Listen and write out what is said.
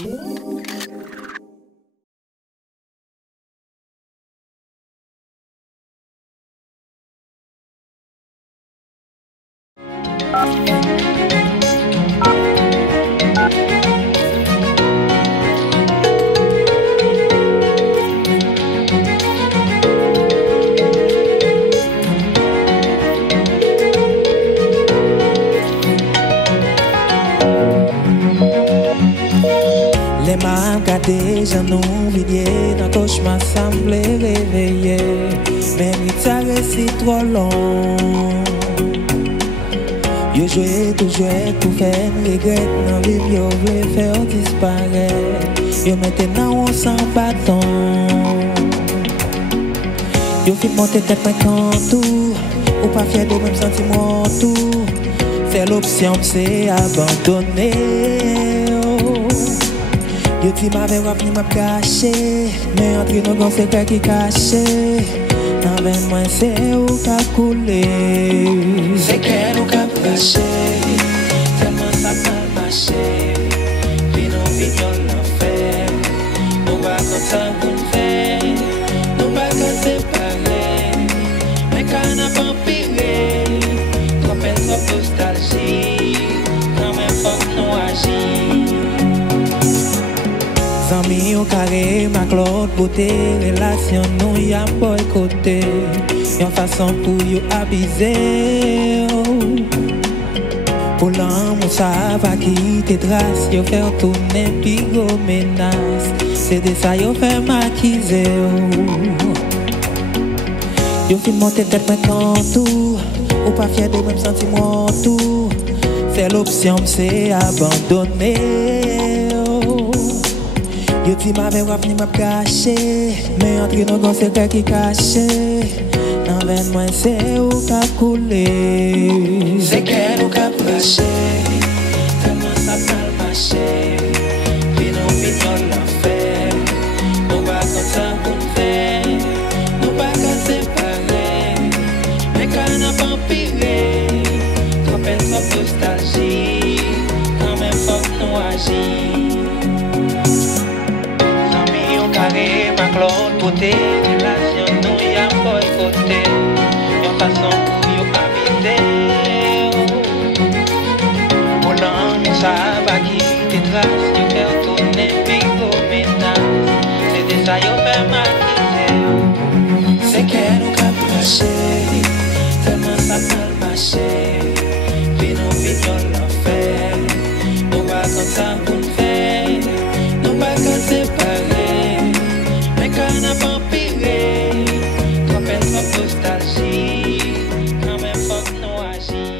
Les mains gâtées, j'en oublié, dans cauchemar semblait réveiller. Mais ça reste trop long. Yo joué, tout joué, pour faire regret. Dans vie, yo voulait faire disparaître. Yo maintenant on s'en bâton. Yo fit monter tête maintenant tout. Ou pas fier de même sentiment tout. C'est l'option, c'est abandonner. Yo ti m'avait rappelé m'a caché, mais entre nous gon secret qui caché. Dans ben moi c'est où qu'a coulé. C'est qu'elle nous qu'a caché, tellement ça mal marché. Puis nous vivons l'enfer, nous pas content pour faire, nous pas qu'à séparer. Mais quand on a pas empiré, trop peine, trop nostalgie, quand même faut que nous agir. Amis au carré, ma Claude beauté, relation nous y a boycotté. Yon façon pour you abuser. Pour l'amour ça va quitter trace. Yo fait tourner pigo menace. C'est de ça yo fait maquiser. Yo fin monter tête maintenant tout. Ou pas fier de même sentiment tout. C'est l'option, c'est abandonner. Yo ti m'avait rappelé m'a caché, mais entre nous gon secret qui caché. Dans ben moi c'est où qu'a coulé. C'est qu'elle ou qu'a caché, tellement ça mal marché. Puis nous vivons l'enfer, nous pas content pour faire, nous pas qu'à séparer. Mais quand on a pas empiré, trop peine, trop nostalgie, quand même faut que nous agir. Ma Claude beauté, relation nous y a boycotté. Yon façon pour yo habiter. Pour l'amour ça va quitter trace. Yo fait tourner pigo menace. C'est de ça yo fait maquiser. C'est qu'elle nous qu'a marché, tellement ça mal marché. Puis nous vivons l'enfer, nous pas content pour faire, nous pas qu'à séparer. Quand on a pas empiré, trop peine, trop nostalgie, quand même faut que nous agir.